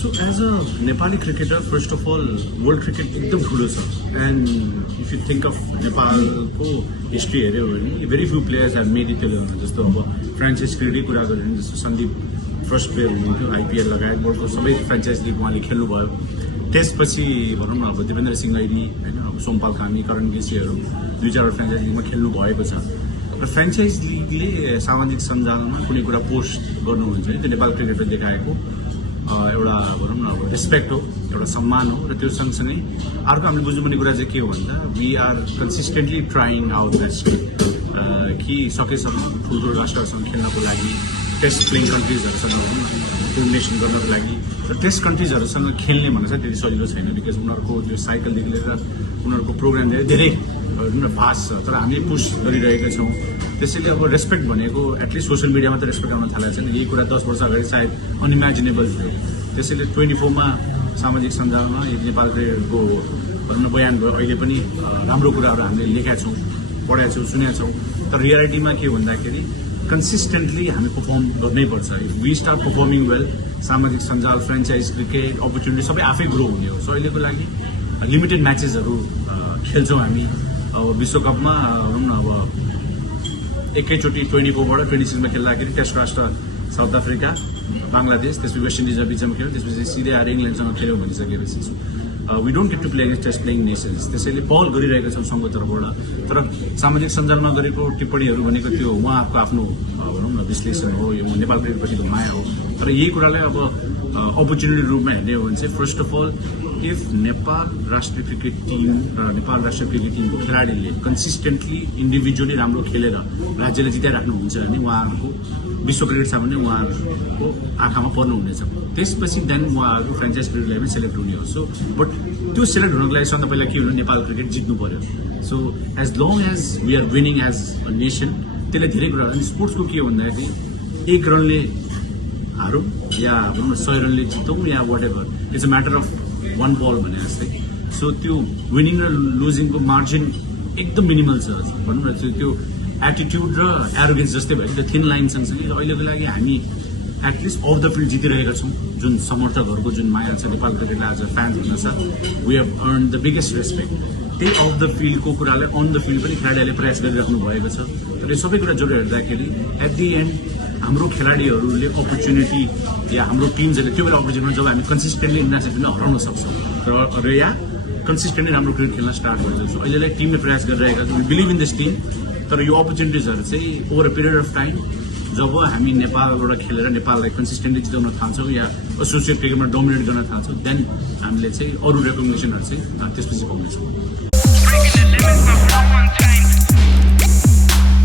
So as a Nepali cricketer, first of all, world cricket एकदम ठुलो छ. And if you think of नेपालको history हेऱ्यो भने very few players have made it alone. जस्तो अब फ्रान्चाइज क्रिकेटकै कुरा गऱ्यो भने जस्तो सन्दीप फर्स्ट प्लेयर हुनुहुन्थ्यो आइपिएल लगायत वर्ल्डको सबै फ्रान्चाइज लिग उहाँले खेल्नुभयो. त्यसपछि भनौँ न अब दिपेन्द्र सिंह ऐरी होइन अब सोमपाल खामी करण केसीहरू 2-4 फ्रान्चाइज लिगमा खेल्नु भएको छ. र फ्रेन्चाइज लिगले सामाजिक सञ्जालमा कुनै कुरा पोस्ट गर्नुहुन्छ भने त्यो नेपाल क्रिकेटले देखाएको एउटा भनौँ न अब रेस्पेक्ट हो, एउटा सम्मान हो. र त्यो सँगसँगै अर्को हामीले बुझ्नुपर्ने कुरा चाहिँ के हो भन्दा we are consistently trying our best कि सकेसम्म ठुल्ठुलो राष्ट्रहरूसँग खेल्नको लागि टेस्ट प्लेइङ कन्ट्रिजहरूसँग कोर्डिनेसन गर्नको लागि. र टेस्ट कन्ट्रिजहरूसँग खेल्ने भन्ने चाहिँ त्यति सजिलो छैन बिकज उनीहरूको त्यो साइकलदेखि लिएर उनीहरूको प्रोग्राम धेरै भास्ट छ. तर हामी पुस गरिरहेका छौँ. त्यसैले अब रेस्पेक्ट भनेको एटलिस्ट सोसियल मिडियामा त रेस्पेक्ट आउन थालेको छैन. यही कुरा 10 वर्ष अगाडि सायद अनइमेजिनेबल थियो. त्यसैले 24मा सामाजिक सञ्जालमा यो नेपाल क्रिकेटको भनौँ न बयान भयो. अहिले पनि राम्रो कुराहरू हामीले लेखेका छौँ, पढेका छौँ, सुनेका छौँ. तर रियालिटीमा के भन्दाखेरि कन्सिस्टेन्टली हामी पर्फर्म गर्नैपर्छ. वी स्टार्ट पर्फर्मिङ वेल सामाजिक सञ्जाल फ्रेन्चाइज क्रिकेट अपर्च्युनिटी सबै आफै ग्रो हुने हो. सो अहिलेको लागि लिमिटेड म्याचेसहरू खेल्छौँ हामी. अब विश्वकपमा भनौँ न अब एकैचोटि 24बाट 26मा खेल्दाखेरि टेस्ट राष्ट्र साउथ अफ्रिका बङ्गलादेश त्यसपछि वेस्ट इन्डिज बिचमा खेल्यो. त्यसपछि सिधै आएर इङ्ल्यान्डसँग खेल्यौँ भनिसकेपछि we don't get to play against test playing nations. त्यसैले पहल गरिरहेका छौँ सङ्घको तर्फबाट. तर सामाजिक सञ्जालमा गरेको टिप्पणीहरू भनेको त्यो उहाँहरूको आफ्नो भनौँ न विश्लेषण हो, यो नेपाल क्रिकेटप्रतिको माया हो. तर यही कुरालाई अब अपर्च्युनिटी रूपमा हेर्ने हो भने चाहिँ first of all if Nepal राष्ट्रिय क्रिकेट टिम र नेपाल राष्ट्रिय क्रिकेट टिमको खेलाडीले कन्सिस्टेन्टली इन्डिभिजुअली राम्रो खेलेर राज्यले जिताइराख्नुहुन्छ भने उहाँहरूको विश्व क्रिकेट छ भने उहाँहरूको आँखामा पर्नुहुनेछ. त्यसपछि देन उहाँहरू फ्रेन्चाइज क्रिकेटलाई पनि सेलेक्ट हुने हो. सो बट त्यो सेलेक्ट हुनको लागि सबभन्दा पहिला के हुनु नेपाल क्रिकेट जित्नु पर्यो. So as long as we are winning as a nation त्यसले धेरै कुराहरू. स्पोर्ट्सको के हो भन्दाखेरि 1 रनले हारौँ या भनौँ न 100 रनले जितौँ या what ever it's a matter of 1 ball भने जस्तै. सो त्यो विनिङ र लुजिङको मार्जिन एकदम मिनिमल छ भनौँ न. त्यो एटिट्युड र एरोगेन्स जस्तै भयो त्यो थिन लाइन सँगसँगै अहिलेको लागि हामी एटलिस्ट अफ द फिल्ड जितिरहेका छौँ. जुन समर्थकहरूको जुन माया छ नेपाल क्रिकेटलाई आज फ्यान्स हुन छ we have earn the biggest respect. त्यही अफ द फिल्डको कुराले अन द फिल्ड पनि खेलाडीहरूले प्रयास गरिराख्नु भएको छ. र यो सबै कुरा जोडेर हेर्दाखेरि एट दि एन्ड हाम्रो खेलाडीहरूले अपर्च्युनिटी या हाम्रो टिम्सहरूले त्यो बेला अपर्च्युनिटी जब हामी कन्सिस्टेन्टली म्याचहरू पनि हराउन सक्छौँ र या कन्सिस्टेन्टली राम्रो क्रिकेट खेल्न स्टार्ट गर्छौँ. सो अहिलेलाई टिमले प्रयास गरिरहेका छौँ. Believe in this team. तर यो अपर्च्युनिटिजहरू चाहिँ over a period of time जब हामी नेपालबाट खेलेर नेपाललाई कन्सिस्टेन्टली जिताउन थाल्छौँ या एसोसिएट क्रिकेटमा डोमिनेट गर्न थाल्छौँ देन हामीले चाहिँ अरू रेकग्नेसनहरू चाहिँ त्यसपछि पाउनेछौँ.